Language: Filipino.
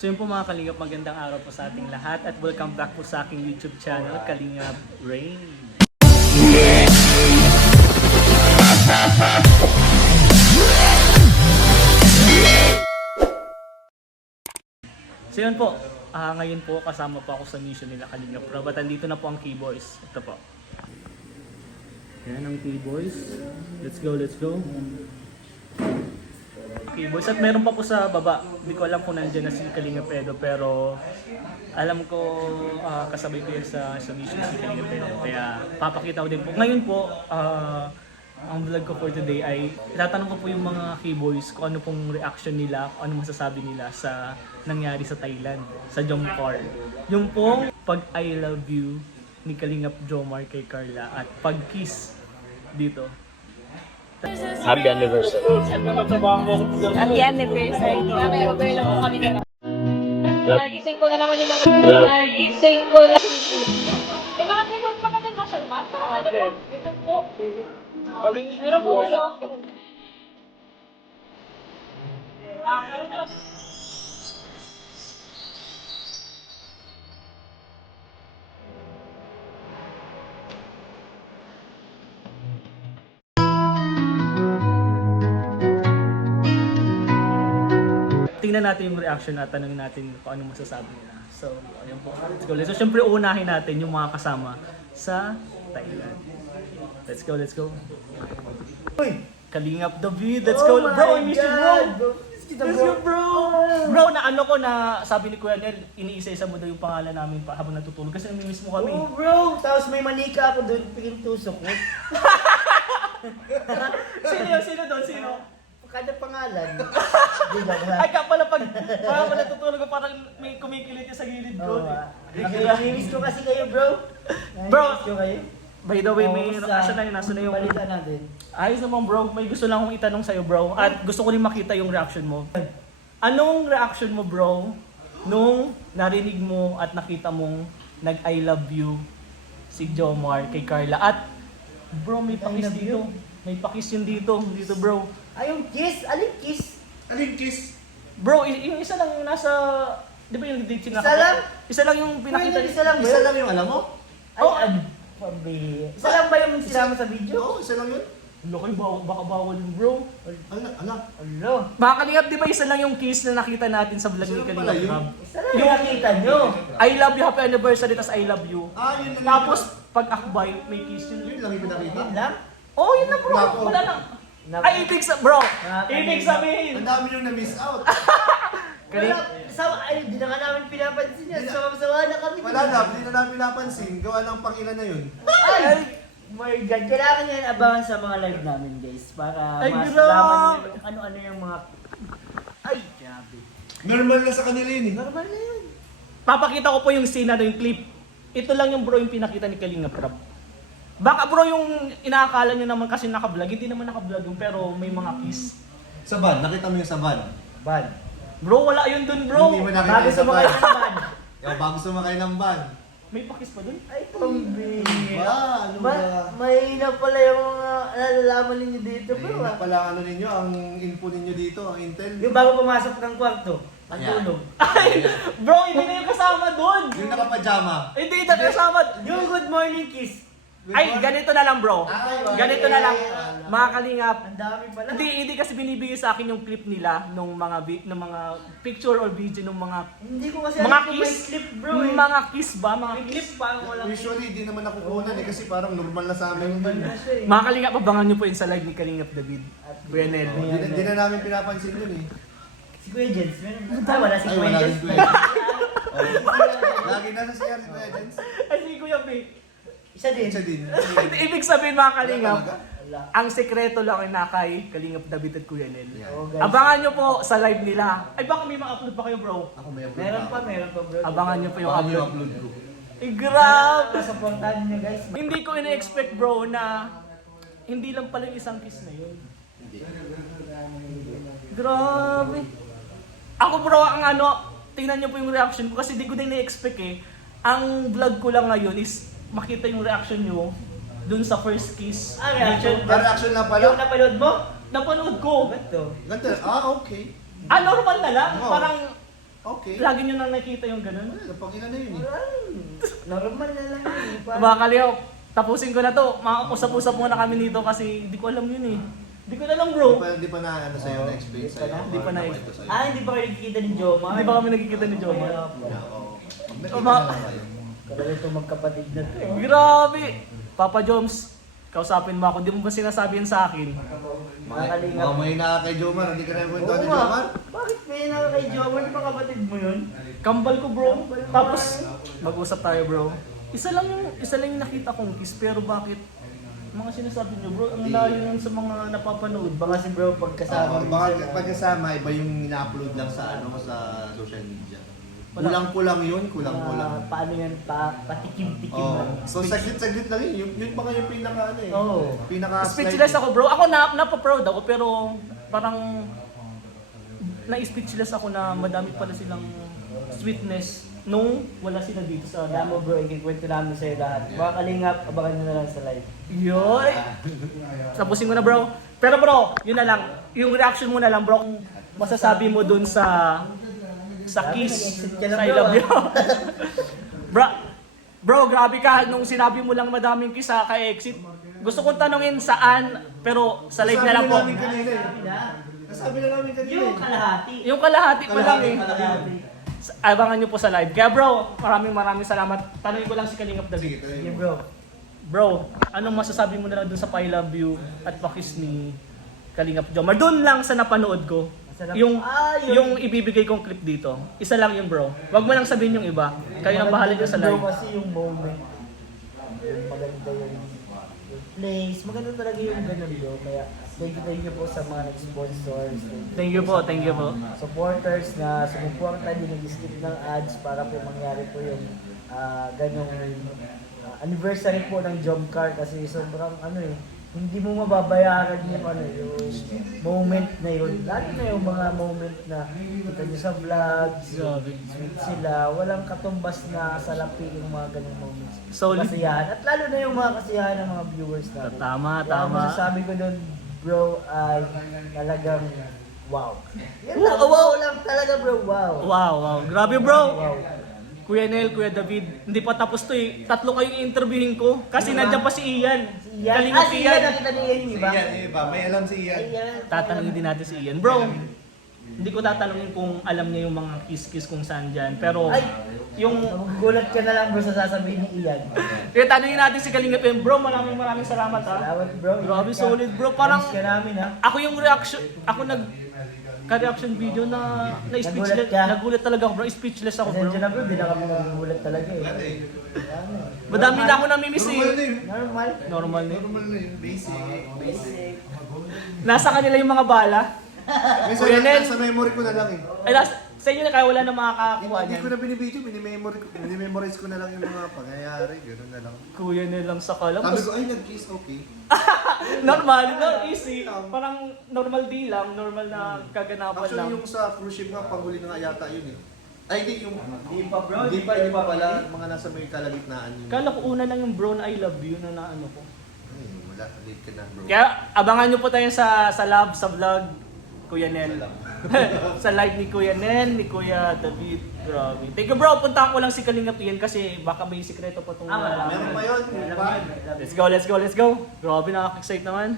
So yun po mga Kalingap, magandang araw po sa ating lahat at welcome back po sa aking YouTube channel, Kalingap Rain. So yun po, ngayon po kasama po ako sa mission nila Kalingap Rob at andito na po ang K-Boys. Ito po. Yan ang K-Boys. Let's go, let's go. K-Boys at meron pa po sa baba. Hindi ko alam kung nandiyan na si Kalingap Edo pero alam ko kasabay ko yan sa mission si Kalingap Edo. Kaya papakita ko din po. Ngayon po, ang vlog ko for today ay itatanong ko po yung mga K-Boys kung ano pong reaction nila, kung ano masasabi nila sa nangyari sa Thailand, sa Jomcar. Yung pong pag I love you ni Kalingap Jomar kay Carla at pag-kiss dito. Happy anniversary. Happy anniversary. May lang po kami na. Nagising ko na naman yung mga nagising ko na. Eh, bakit may magpapagod na siya? Ito po. Meron po siya. Tingnan natin yung reaction at tanungin natin kung ano masasabi nila. So, ayun po. Let's go. So, syempre unahin natin yung mga kasama sa Thailand. Let's go, let's go. Uy! Kalingap David, let's go. Bro, I miss you, bro! Let's go, bro! Bro, na ano ko na sabi ni Kuya Nel, iniisa-isa mo daw yung pangalan namin pa habang natutulog kasi namimiss mo kami. Oo bro, tapos may manika ako doon, pintusok mo. Sino doon? Sino? Kada pangalan. Di ba? Ay ka pala pag natutulog ko parang may kumikilit yung sa gilid ko. Namimiss ko kasi kayo bro. Bro! Namimiss ko kayo. By the way, may Oo, nasa na yung balita natin. ayos naman bro, may gusto lang akong itanong sa'yo bro at gusto ko rin makita yung reaction mo. Anong reaction mo bro nung narinig mo at nakita mong nag-I love you si Jomar kay Carla at bro may pakis love dito. you. May pakis yun dito bro. Ay, yung kiss? Alin kiss? Alin kiss? Bro, yung isa lang yung nasa, di ba yung date Isa lang? Isa lang yung pinakita. Isa lang ba Isa yun? lang yung alam mo? Ay, Oh. Pabi. Isa lang ba yung sinama sa video? Oo, isa lang yun. Laki baka bawal yung bro. Anak. Hello. Mga Kalingap, di ba isa lang yung kiss na nakita natin sa vlog ni Isa lang Kalingap pala yun. Rob? Isa lang yung nakita nyo. I love you, happy anniversary, tas I love you. Yun lang. Tapos, pag akbay, may kiss yun. Yun lang yung pinakita. Yun lang? Oh, yun na bro. Nako. Wala lang. Nako. Ay, bro. Nakakalimutan. Ibig sabihin. Ang dami yung na-miss out. Kaling, Ay, di na nga namin pinapansin yan. Sawa-sawa na kami. Wala na, hindi na namin napansin. Gawa ng pangilan na yun. Ay! My God, kailangan yan abangan sa mga live namin guys para Ay, mas grabe! laman nyo yung ano-ano yung mga... Ay, grabe. Normal na sa kanila yun eh. Normal na yun. papakita ko po yung scene na yung clip. Ito lang yung bro yung pinakita ni Kalingap Rob. Baka bro yung inaakala nyo naman kasi naka-vlog, hindi naman naka-vlog yung pero may mga kiss. Sa van, nakita mo yung sa van. Ban. Bro, wala yun dun bro. Hindi mo nakita Bago yung sa sumakay van. ng ban. Bago sumakay ng van. May pakis pa dun? Ay, pambi. Ano ba? Mahina pala yung mga nalalaman ninyo dito bro. Ayun na pala ano ninyo, ang info ninyo dito, ang intel. Yung bago pumasok ng kwarto, pagtulog. Ay, bro, hindi na yung kasama dun. Yung nakapajama. Hindi na kasama. Yung good morning kiss. Ay, ganito na lang bro. Ay, Ganito na lang. okay. Mga Kalingap, Ang dami pala. hindi kasi binibigay sa akin yung clip nila nung mga picture or video nung mga Hindi ko kasi mga alam kung may kiss. clip bro eh. Mga kiss ba? Mga May kiss. clip pa ako walang Usually, di naman nakukunan eh kasi parang normal na sa amin yun. na siya eh. Mga Kalingap, abangan nyo po yun sa live ni Kalingap David. Buenel. Di na namin pinapansin yun eh. Si Kuya Jens, meron ba? Wala si Ay, Kuya wala Jens. rin Kuya. Lagi nasa CR si Kuya Jens. Ay, si Kuya B. Isa din. Siya din. Ibig sabihin mga Kalingap, Wala talaga? Wala. ang sekreto lang ay nakay Kalingap David at Kuya Nel. Yeah. Oo, guys. Abangan nyo po sa live nila. Ay baka may ma-upload pa kayo bro. Ako may upload Meron pa. pa bro. Abangan nyo po yung Baka yung upload. upload ko. Eh, grabe! Supportahan nyo guys. Hindi ko ina-expect bro na hindi lang pala yung isang kiss na yun. Grabe. Ako bro, ang tingnan nyo po yung reaction ko kasi di ko din na-expect eh. Ang vlog ko lang ngayon is makita yung reaction nyo dun sa first kiss. Ah, reaction? Reaction lang pala. Yung napanood mo? Napanood ko. Ba't to? Ganda. Okay. Normal na lang. Oo. Parang Okay. Lagi nyo nang nakita yung ganun. Wala, pangina na yun eh. Normal na lang yun. Parang- Mga Kalihok, tapusin ko na to. Usap-usap muna kami dito kasi hindi ko alam yun eh. Hindi ko na lang bro. Di pa na ano sa'yo, na-explain sa'yo. Hindi pa na- Kwento sa'yo. Hindi pa kayo nakikita ni Jomar? Hindi ba kami nagkikita ni Jomar? Oo. Nakita Ma- na lang kayo. Talaga itong magkapatid na to. Grabe! Papa Joms, kausapin mo ako. Hindi mo ba sinasabi yan sa akin? Mga kalingap. Mamay na kay Jomar, hindi ka na yung kwento Oo ni nga. Jomar. Bakit may naka kay Jomar? Di ba kapatid mo yun? Kambal ko bro. Tapos, mag-usap tayo bro. Isa lang yung nakita kong kiss, pero bakit? Mga sinasabi niyo bro, ang layo nun sa mga napapanood. Baka si bro pagkasama Baka minsan, pagkasama, iba yung ina-upload lang sa sa social media. Wala. Kulang-kulang yun, kulang-kulang. paano yan, patikim-tikim Oh. lang. So saglit-saglit lang yun. Yun pa yung pinaka ano eh. Oo. Pinaka Speechless ako bro. Ako napaproud ako, pero parang na-speechless ako na madami pala silang sweetness nung wala sila dito sa Kaya mo bro, ikikwento namin sa'yo lahat. Mga kalingap, abangan nyo na lang sa live. Yoy! Tapusin ko na bro. Pero bro, yun na lang. Yung reaction mo na lang bro, kung masasabi mo dun sa kiss, Nag-exit ka na, sa I bro, love you. bro, grabe ka. Nung sinabi mo lang madaming kiss sa ka-exit. Gusto kong tanungin saan, pero sa live na lang po. Nasabi na namin kanina Yung eh. kalahati. Yung kalahati pa lang eh. Kalahati. Abangan nyo po sa live. Kaya bro, maraming salamat. Tanungin ko lang si Kalingap David. Sige bro. Bro, anong masasabi mo na lang dun sa I love you at pakis ni Kalingap Jomar? Doon lang sa napanood ko. Masarap. Yung, Yun. yung ibibigay kong clip dito. Isa lang yung bro. Wag mo lang sabihin yung iba. Kayo nang bahala dyan sa Bro, live. kasi yung moment, yung maganda yung place, maganda talaga yung ganun bro. Kaya thank you po sa mga nag-sponsors. Thank you po, thank you po. Supporters na sumuporta din nag-skip ng ads para po mangyari po yung ganong anniversary po ng Jomcar kasi sobrang hindi mo mababayaran yung yung moment na yun. Lalo na yung mga moment na kita nyo sa vlogs, Grabe. sweet sila, walang katumbas na salapi yung mga ganong moments. Solid. Kasiyahan. At lalo na yung mga kasiyahan ng mga viewers natin. Tama, Kaya tama. masasabi ko doon, bro, ay talagang wow. Yan Oo, lang, wow. wow lang talaga bro, wow. Wow. Grabe bro. Wow. Kuya Nel, Kuya David, hindi pa tapos to eh. Tatlo kayong interviewin ko. Kasi Ano ba? nandiyan pa si Ian. Si Ian. Kalingap Si Ian, Ian. nakita ni Ian, di ba? iba. May alam si Ian. Ian. Tatanungin din natin si Ian. Bro, hindi ko tatanungin kung alam niya yung mga kiss-kiss kung saan dyan. Pero, Ay! yung... Magugulat ka na lang bro sa sasabihin ni Ian. Kaya tanungin natin si Kalingap Ian. Bro, maraming salamat ha. Salamat bro. Grabe, Ingat ka. solid bro. Parang, Thanks ka namin ha. ako yung reaction, ako ka-reaction video na speechless. Nagulat ka? Nagulat talaga ako bro. Speechless ako bro. Pasensya na bro, di na kami nagugulat talaga eh. Madami na ako namimiss Normal na eh. yun. Normal. Normal na. Normal na yun. Basic. Nasa kanila yung mga bala. Minsan Kuya Nel. sa memory ko na lang eh. Ay, sa inyo na kaya wala na makakakuha Hindi niyan. ko na binibideo, minimemorize ko na lang yung mga pangyayari, gano'n na lang. Kuya nilang sa kalam. Sabi ko, ay nag-kiss, okay. Normal, easy. Parang normal di lang, normal na kaganapan lang. Actually yung sa cruise ship nga, panghuli na nga yata yun eh. Ay hindi, yung... Di pa bro. Hindi pa pala, mga nasa may kalagitnaan yun. Kala ko una lang yung bro na I love you na naano ko. Ay, wala, late ka na bro. Kaya abangan nyo po tayo sa love, sa vlog, Kuya Nel. Sa live ni Kuya Nel, ni Kuya David. Grabe. Thank you bro, puntahan ko lang si Kalingap Ian kasi baka may sikreto pa itong... Meron pa yun, Let's go. Grabe, nakaka-excite naman.